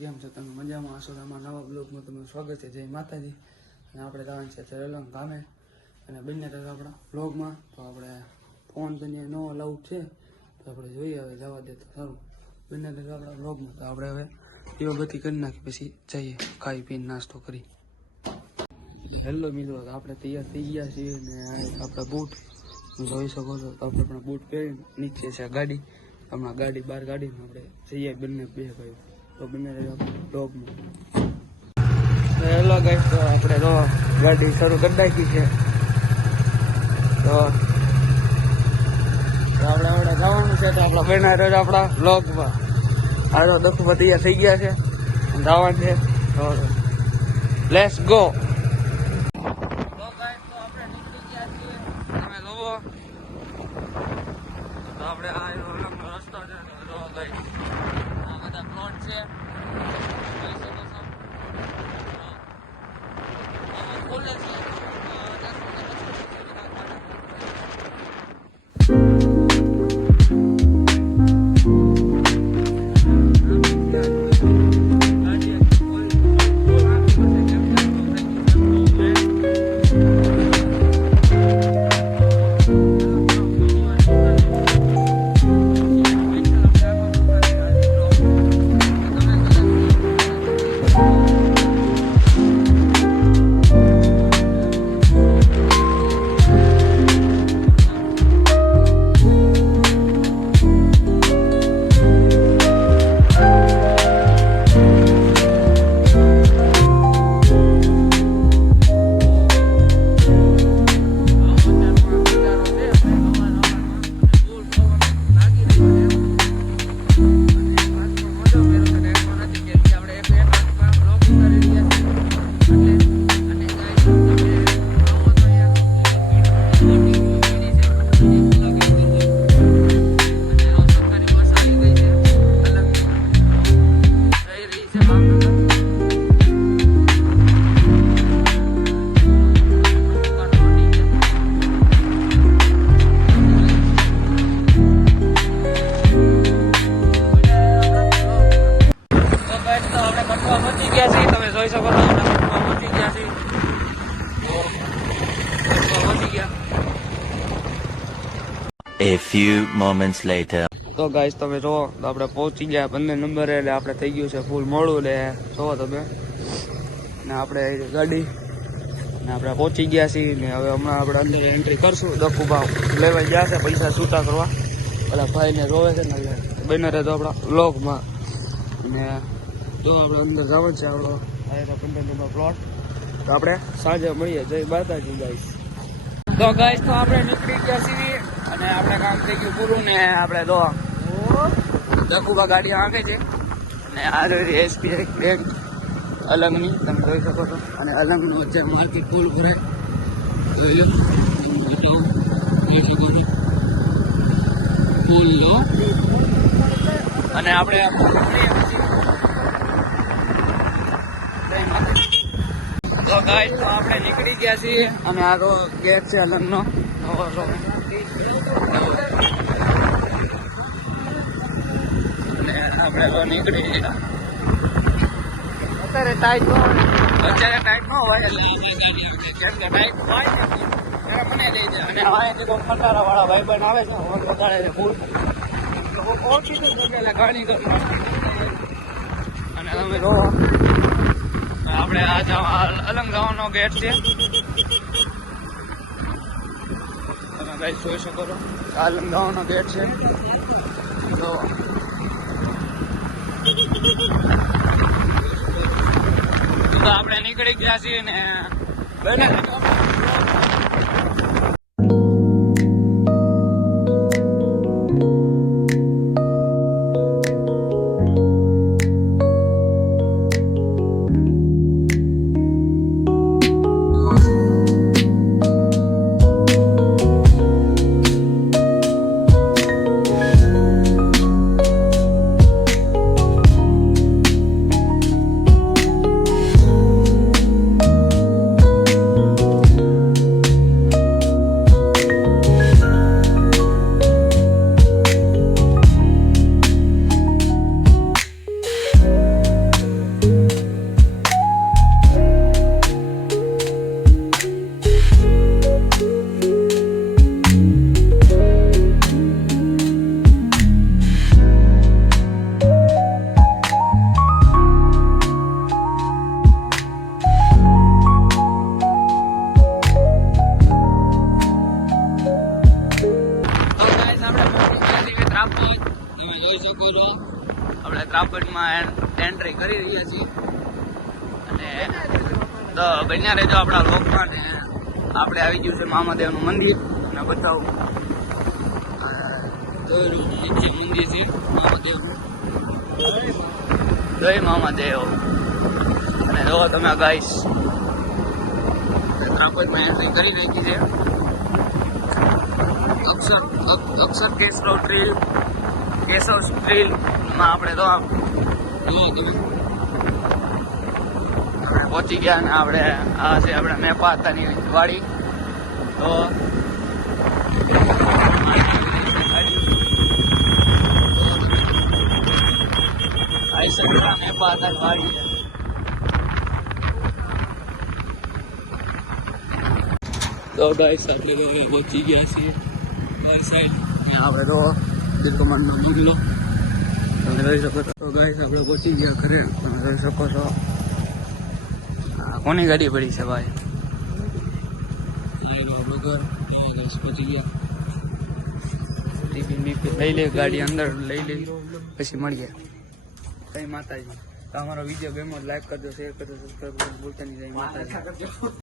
કેમ છો તમે? મજામાં હશો? અમારા નવા બ્લોગમાં તમારું સ્વાગત છે. જય માતાજી. અને આપણે જવાનું છે ચરેલમ ગામે અને બંને તરફ આપણા બ્લોગમાં. તો આપણે ફોન તો નવો લાઉડ છે તો આપણે જોઈએ હવે જવા દે તો સારું. બંને તરફ આપણા બ્લોગમાં. તો આપણે હવે એવો બધી કરી નાખી પછી જઈએ ખાઈ પીને નાસ્તો કરી. હેલો મિત્રો, આપણે તૈયાર થઈ ગયા છીએ ને આપણા બૂટ જોઈ શકો છો. તો આપણે આપણા બૂટ પહેરીને નીચે છે ગાડી. હમણાં ગાડી બહાર કાઢીને આપણે જઈએ બંને બે ભાઈ. તો બંને ડોગમાં હેલો ગાઈસ, તો આપણે તો ગાડી શરૂ કરી નાખી છે. તો આપણે જવાનું છે. તો આપણા બહેના રોજ આપણા બ્લોગમાં આ તો દખું તૈયાર થઈ ગયા છે, જવાનું છે. તો લેટ્સ ગો. તો આપણે આ રસ્તો છે. તો ભાઈ આ બધા પ્લોટ છે. તમે જોઈ શકો છો પહોંચી ગયા છે. A few moments later. તો ગાઈસ તમે જો આપણે પહોંચી ગયા 15 નંબરે. એટલે આપણે થઈ ગયું છે ફૂલ મોડું. એટલે જોવો તમે ને આપણે ગાડી ને આપણે પહોંચી ગયા છીએ ને હવે હમણાં આપણે અંદર એન્ટ્રી કરશું. દખુ ભાવ લેવા ગયા છે પૈસા છૂટા કરવા. પેલા ભાઈને રોવે છે ને એટલે બને રહે તો આપણા બ્લોગમાં. ને જો આપણે અંદર જવાનું છે. આપણો આ 15 નંબર પ્લોટ. તો આપણે સાંજે મળીએ. જય માતાજી ગાઈસ. તો ગાઈસ તો આપણે નીકળી ગયા છીએ અને આપણે કામ થઈ ગયું પૂરું. ને આપણે તો દખુબા ગાડી આંકે છે અને આ SBI બેંક અલંગની તમે જોઈ શકો છો. અને અલંગનો વચ્ચે માર્કેટ ફૂલ ભરાય જોઈ લો. જોઈ શકો છો ફૂલ લો. અને આપણે તો ગાઈસ તો આપણે નીકળી ગયા છીએ અને આ તો ગેટ છે અલંગનો. અને આપણે તો નીકળી ગયા. અત્યારે ટાઈટ ન હોય એટલે કેમ કે ટાઈટ હોય ત્યારે મને લઈ જાય. અને અહીંથી તો ખટારા વાળા ભાઈ બન આવે છે, હોર્ન બતાડે છે ફૂલ. ઓળખી તો ગાડી અને તમે જો આપણે આ અલંગ જવાનો ગેટ છે. તમે ભાઈ જોઈ શકો છો આ અલંગ જવાનો ગેટ છે. તો આપણે નીકળી ગયા છીએ ને બને જોઈ શકો છો આપણે ત્રાપટમાં એન્ટ્રી કરી રહ્યા છીએ અને તો બન્યા રહેજો આપણા લોકમાં ને આપણે આવી ગયું છે મામાદેવનું મંદિર અને બતાવું નીચે મંદિર છે મામાદેવનું. જય મામાદેવ. અને જો તમે ગાઈસ ત્રાપટમાં એન્ટ્રી કરી રહી છે. અક્ષર કેશવ ટ્રેલ માં આપણે તો તમે પહોંચી ગયા ને આપણે આ છે આપણે મેપા હતાની વાડી. તો મેપા હતાની વાડી છે. તો ગાઈસ આપણે પહોંચી ગયા છીએ મારી સાઈડ. આપણે તો દિલકમાનનો બંગલો તમે જોઈ શકો છો. તો ગાઈસ આપણે પહોંચી ગયા ઘરે. તમે જોઈ શકો છો કોની ગાડી પડી છે ભાઈ? આપણું ઘર પહોંચી ગયા. ટિફિન બીફિન લઈ લે, ગાડી અંદર લઈ લે, પછી મળીએ. જય માતાજી. તો અમારો વિડીયો ગમ્યો લાઈક કરજો, શેર કરજો, સબસ્ક્રાઈબ કરજો ભૂલતા નહીં. જય માતાજી.